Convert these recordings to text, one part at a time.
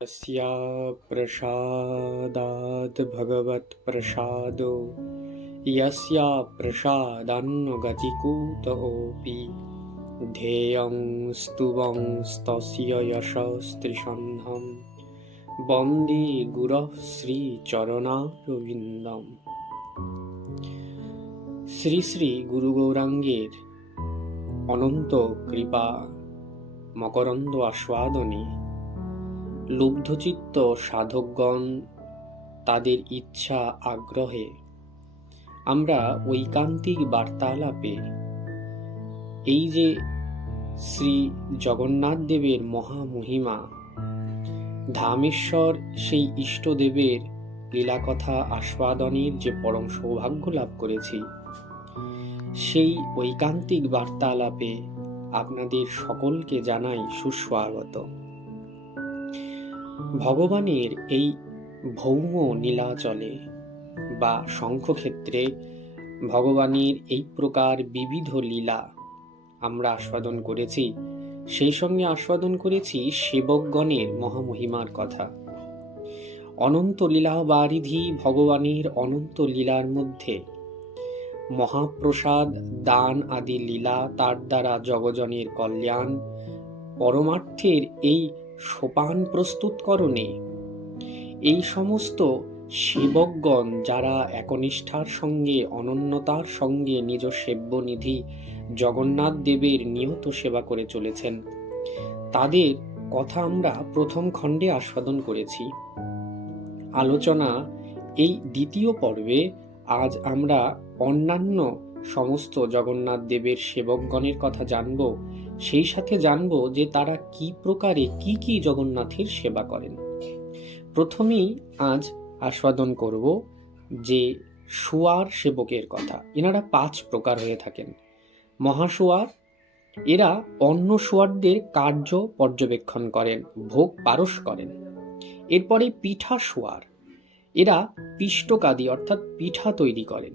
तस्या प्रसादाद् भगवत्प्रसादो यस्या प्रसादान्न गतिकुतोऽपि ध्येयं स्तुवंस्तस्य यशस्त्रिसन्धं वन्दे गुरः শ্রীচরণারবিন্দম। শ্রী শ্রী গুরু গৌরাঙ্গের অনন্ত কৃপা মকরন্দ আস্বাদনে লুব্ধচিত্ত সাধকগণ তাদের ইচ্ছা আগ্রহে আমরা ঐকান্তিক বার্তালাপে এই যে শ্রী জগন্নাথ দেবের মহামহিমা, ধামেশ্বর সেই ইষ্টদেবের লীলাকথা আস্বাদনের যে পরম সৌভাগ্য লাভ করেছি, সেই ঐকান্তিক বার্তালাপে আপনাদের সকলকে জানাই সুস্বাগত। ভগবানের এই ভৌম নীলাচলে বা শঙ্খক্ষেত্রে ভগবানের এই প্রকার বিবিধ লীলা আমরা আস্বাদন করেছি। সেই সঙ্গে আস্বাদন করেছি সেবকগণের মহামহিমার কথা। অনন্ত লীলা বারিধি ভগবানের অনন্ত লীলার মধ্যে মহাপ্রসাদ দান আদি লীলা, তার দ্বারা জগজনের কল্যাণ, পরমার্থের এই সোপান প্রস্তুতকরণে এই সমস্ত সেবকগণ যারা একনিষ্ঠার সঙ্গে অনন্যতার সঙ্গে নিজ সেব্যনিধি জগন্নাথ দেবের নিয়ত সেবা করে চলেছেন, তাদের কথা আমরা প্রথম খণ্ডে আস্বাদন করেছি। আলোচনা এই দ্বিতীয় পর্বে আজ আমরা অন্যান্য সমস্ত জগন্নাথ দেবের সেবকগণের কথা জানব। সেই সাথে জানব যে তারা কি প্রকারে কি জগন্নাথের সেবা করেন। প্রথমেই আজ আস্বাদন করব যে সুয়ার সেবকের কথা। এনারা 5 প্রকার হয়ে থাকেন। মহাসুয়ার, এরা অন্য সুয়ারদের কার্য পর্যবেক্ষণ করেন, ভোগ পারস করেন। এরপরে পিঠা সুয়ার, এরা পিষ্টকাদি অর্থাৎ পিঠা তৈরি করেন।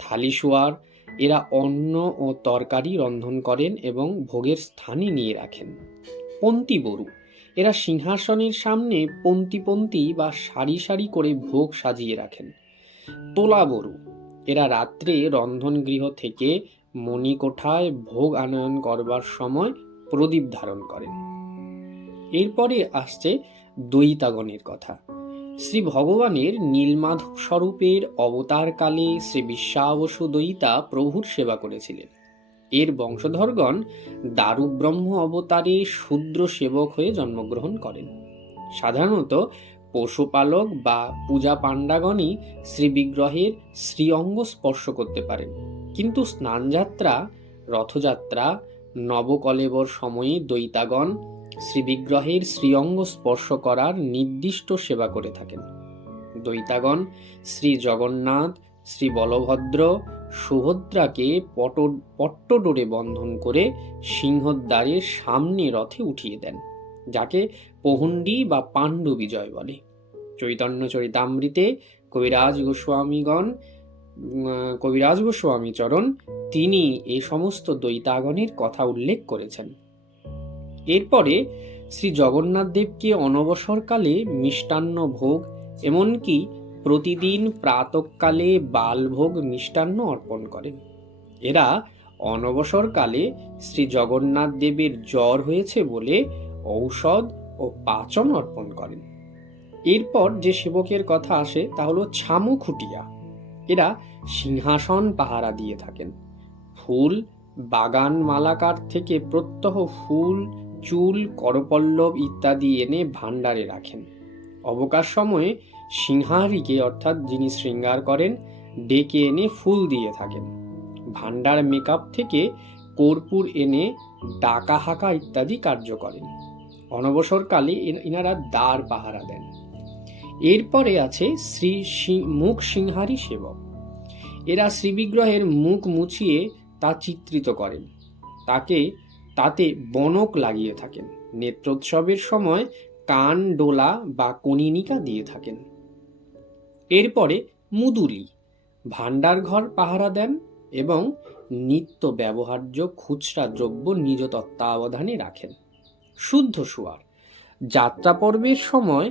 থালি সুয়ার, এরা অন্ন ও তরকারি রন্ধন করেন এবং ভোগের স্থানে নিয়ে রাখেন। পন্তি বরু, এরা সিংহাসনের সামনে পন্তি পন্তি বা সারি সারি করে ভোগ সাজিয়ে রাখেন। তোলা বরু, এরা রাত্রে রন্ধন গৃহ থেকে মণিকোঠায় ভোগ আনয়ন করবার সময় প্রদীপ ধারণ করেন। এরপরে আসছে দৈতাগণের কথা। শ্রী ভগবানের নীলমাধব স্বরূপের অবতারকালে শ্রী বিশ্বাবসু দৈতা প্রভুর সেবা করেছিলেন। এর বংশধরগণ দারুব্রহ্ম অবতারে শূদ্র সেবক হয়ে জন্মগ্রহণ করেন। সাধারণত পশুপালক বা পূজা পাণ্ডাগণই শ্রীবিগ্রহের শ্রীঅঙ্গ স্পর্শ করতে পারেন, কিন্তু স্নানযাত্রা, রথযাত্রা, নবকলেবর সময়ে দৈতাগণ শ্রীবিগ্রহের শ্রীঅঙ্গ স্পর্শ করার নির্দিষ্ট সেবা করে থাকেন। দৈতাগণ শ্রী জগন্নাথ, শ্রী বলভদ্র, সুভদ্রাকে পট্টডোরে বন্ধন করে সিংহদ্বারের সামনে রথে উঠিয়ে দেন, যাকে পহুণ্ডি বা পাণ্ডু বিজয় বলে। চৈতন্য চরিতামৃতে কবিরাজ গোস্বামী চরণ তিনি এই সমস্ত দৈতাগণের কথা উল্লেখ করেছেন। এরপরে শ্রী জগন্নাথ দেবকে অনবসরকালে মিষ্টান্ন ভোগ, এমনকি প্রতিদিন প্রাতঃকালে বালভোগ মিষ্টান্ন অর্পণ করেন। এরা অনবসরকালে শ্রী জগন্নাথ দেবের জ্বর হয়েছে বলে ঔষধ ও পাচন অর্পণ করেন। এরপর যে সেবকের কথা আসে তা হলো ছামুখুটিয়া। এরা সিংহাসন পাহারা দিয়ে থাকেন। ফুল বাগান মালাকার থেকে প্রত্যহ ফুল, চুল, করপল্লব ইত্যাদি এনে ভাণ্ডারে রাখেন। অবকাশ সময়ে সিংহারিকে অর্থাৎ যিনি শৃঙ্গার করেন ডেকে এনে ফুল দিয়ে থাকেন। ভাণ্ডার মেকআপ থেকে কর্পূর এনে ডাকা হাঁকা ইত্যাদি কার্য করেন। অনবসরকালে এনারা দ্বার পাহারা দেন। এরপরে আছে শ্রী মুখ সিংহারি সেবক। এরা শ্রীবিগ্রহের মুখ মুছিয়ে তা চিত্রিত করেন, তাতে বনক লাগিয়ে থাকেন। নেত্রোৎসবের সময় কান ডোলা বা কনিনিকা দিয়ে থাকেন। এরপরে মুদুলি ভাণ্ডার ঘর পাহারা দেন এবং নিত্য ব্যবহার্য খুচরা দ্রব্য নিজ তত্ত্বাবধানে রাখেন। শুদ্ধ সুয়ার যাত্রা পর্বের সময়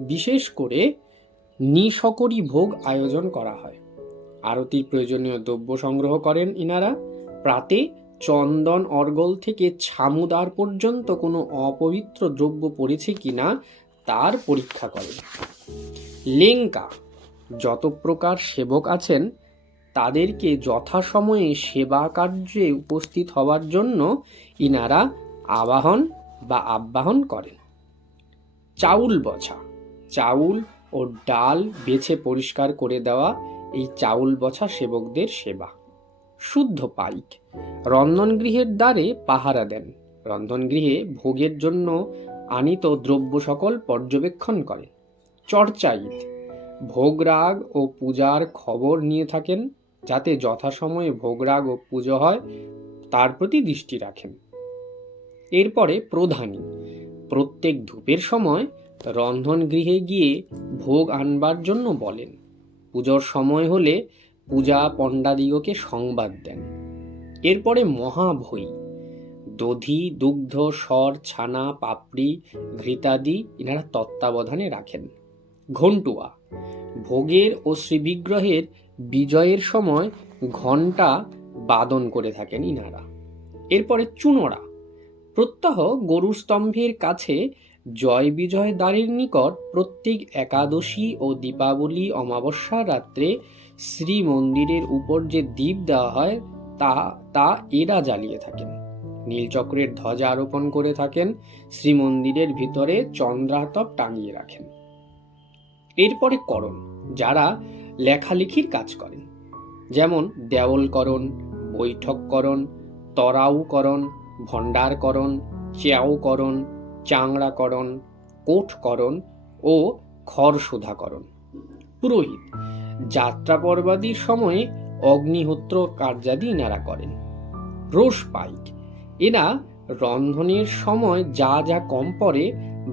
বিশেষ করে নিশকরি ভোগ আয়োজন করা হয়। আরতির প্রয়োজনীয় দ্রব্য সংগ্রহ করেন ইনারা। প্রাতে চন্দন অর্গল থেকে ছামুদার পর্যন্ত কোনো অপবিত্র দ্রব্য পড়েছে কিনা তার পরীক্ষা করেন। লেঙ্কা যত প্রকার সেবক আছেন তাদেরকে যথাসময়ে সেবা কার্যে উপস্থিত হওয়ার জন্য ইনারা আবাহন করেন। চাউল বছা, চাউল ও ডাল বেছে পরিষ্কার করে দেওয়া এই চাউল বছা সেবকদের সেবা। শুদ্ধ পাইক রন্ধনগৃহের দ্বারে পাহারা দেন। রন্ধনগৃহে ভোগের জন্য আনিত দ্রব্য সকল পর্যবেক্ষণ করেন। চর্চাইত ভোগরাগ ও পূজার খবর নিয়ে থাকেন, যাতে যথাসময়ে ভোগরাগ ও পুজো হয় তার প্রতি দৃষ্টি রাখেন। এরপরে প্রধানী প্রত্যেক ধূপের সময় রন্ধনগৃহে গিয়ে ভোগ আনবার জন্য বলেন। পুজোর সময় হলে পূজা পণ্ডাদিগকে সংবাদ দেন। এরপরে মহাভৈ দধি, দুগ্ধ, সর, ছানা, পাপড়ি, ঘৃতাদি ইনারা তত্ত্বাবধানে রাখেন। ঘণ্টুয়া ভোগের ও শ্রীবিগ্রহের বিজয়ের সময় ঘণ্টা বাদন করে থাকেন ইনারা। এরপরে চুনোরা প্রত্যহ গরুর স্তম্ভের কাছে জয় বিজয় দ্বারের নিকট প্রত্যেক একাদশী ও দীপাবলি অমাবস্যার রাত্রে শ্রী মন্দিরের উপর যে দীপ দেওয়া হয় তা এরা জ্বালিয়ে থাকেন। নীলচক্রের ধ্বজা আরোপণ করে থাকেন। শ্রীমন্দিরের ভিতরে চন্দ্রাতপ টাঙিয়ে রাখেন। এরপরে করণ যারা লেখালেখির কাজ করেন, যেমন দেওলকরণ, বৈঠককরণ, তরাউকরণ, ভণ্ডারকরণ, চেয়াউকরণ, চাংড়াকরণ, কোঠকরণ ও খরশোধাকরণ। পুরোহিত যাত্রা পর্বাদির সময়ে অগ্নিহোত্র কার্যাদি ইনারা করেন। রোষ পাইক এরা রন্ধনের সময় যা যা কম পড়ে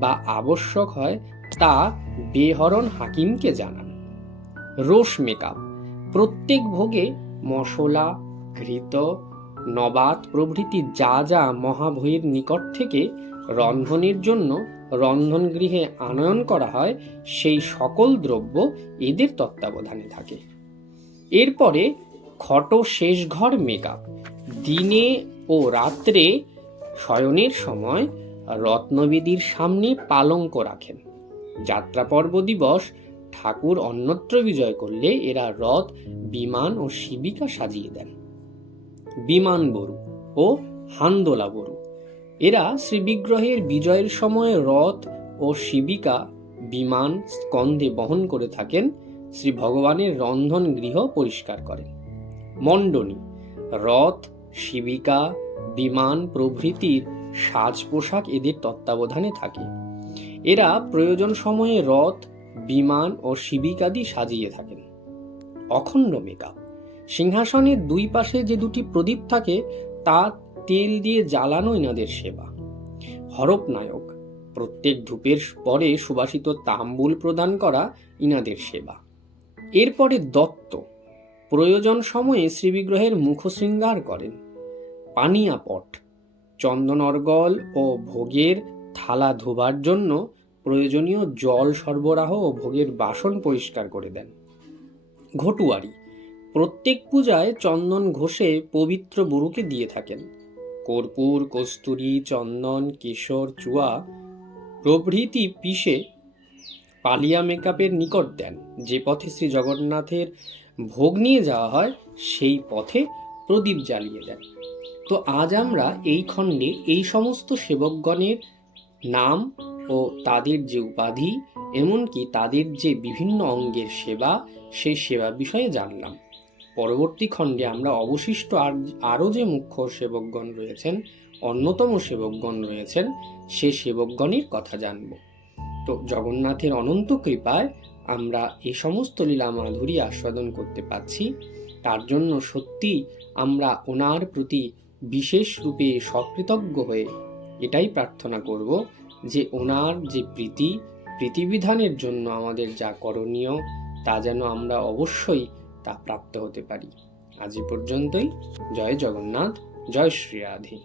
বা আবশ্যক হয় তা বেহরণ হাকিমকে জানান। রোষ মেকআপ প্রত্যেক ভোগে মশলা, ঘৃত, নবাত প্রভৃতি যা যা মহাভৈর নিকট থেকে রন্ধনের জন্য রন্ধনগৃহে আনয়ন করা হয় সেই সকল দ্রব্য এদের তত্ত্বাবধানে থাকে। এরপরে খট শেষ ঘর মেকআপ দিনে ও রাত্রে শয়নের সময় রত্নবেদীর সামনে পালঙ্ক রাখেন। যাত্রাপর্ব দিবস ঠাকুর অন্যত্র বিজয় করলে এরা রথ, বিমান ও শিবিকা সাজিয়ে দেন। বিমান বরু ও হান্দোলা বরু এরা শ্রীবিগ্রহের বিজয়ের সময় রথ ও শিবিকা, বিমান স্কন্ধে বহন করে থাকেন। শ্রী ভগবানের রন্ধন গৃহ পরিষ্কার করেন। মণ্ডনী রথ, শিবিকা, বিমান প্রভৃতির সাজ পোশাক এদের তত্ত্বাবধানে থাকে। এরা প্রয়োজন সময়ে রথ, বিমান ও শিবিকাদি সাজিয়ে থাকেন। অখণ্ড মেকআপ সিংহাসনের দুই পাশে যে দুটি প্রদীপ থাকে তা তেল দিয়ে জ্বালানো ইনাদের সেবা। হরপ নায়ক প্রত্যেক ধূপের পরে সুবাসিত তাম্বুল প্রদান করা ইনাদের সেবা। এরপরে দত্ত প্রয়োজন সময়ে শ্রীবিগ্রহের মুখশৃঙ্গার করেন। পানিয়াপট চন্দন অর্গল ও ভোগের থালা ধোবার জন্য প্রয়োজনীয় জল সরবরাহ ও ভোগের বাসন পরিষ্কার করে দেন। ঘটুয়ারি প্রত্যেক পূজায় চন্দন ঘষে পবিত্র বরুকে দিয়ে থাকেন। কর্পূর, কস্তুরী, চন্দন, কেশর, চুয়া প্রভৃতি পিষে পালিয়া মেকআপের নিকট দেন। যে পথে শ্রী জগন্নাথের ভোগ নিয়ে যাওয়া হয় সেই পথে প্রদীপ জ্বালিয়ে দেন। তো আজ আমরা এই খণ্ডে এই সমস্ত সেবকগণের নাম ও তাদের যে উপাধি, এমনকি তাদের যে বিভিন্ন অঙ্গের সেবা, সেই সেবা বিষয়ে জানলাম। পরবর্তী খণ্ডে আমরা অবশিষ্ট আরও যে মুখ্য সেবকগণ রয়েছেন, অন্যতম সেবকগণ রয়েছেন, সে সেবকগণের কথা জানব। তো জগন্নাথের অনন্ত কৃপায় আমরা এই সমস্ত লীলা মাধুরী আস্বাদন করতে পারছি। তার জন্য সত্যি আমরা ওনার প্রতি বিশেষ রূপে সকৃতজ্ঞ হয়ে এটাই প্রার্থনা করব যে ওনার যে প্রীতিবিধানের জন্য আমাদের যা করণীয় তা যেন আমরা অবশ্যই তা প্রাপ্ত হতে পারি। আজ পর্যন্তই। জয় জগন্নাথ, জয় শ্রী রাধে।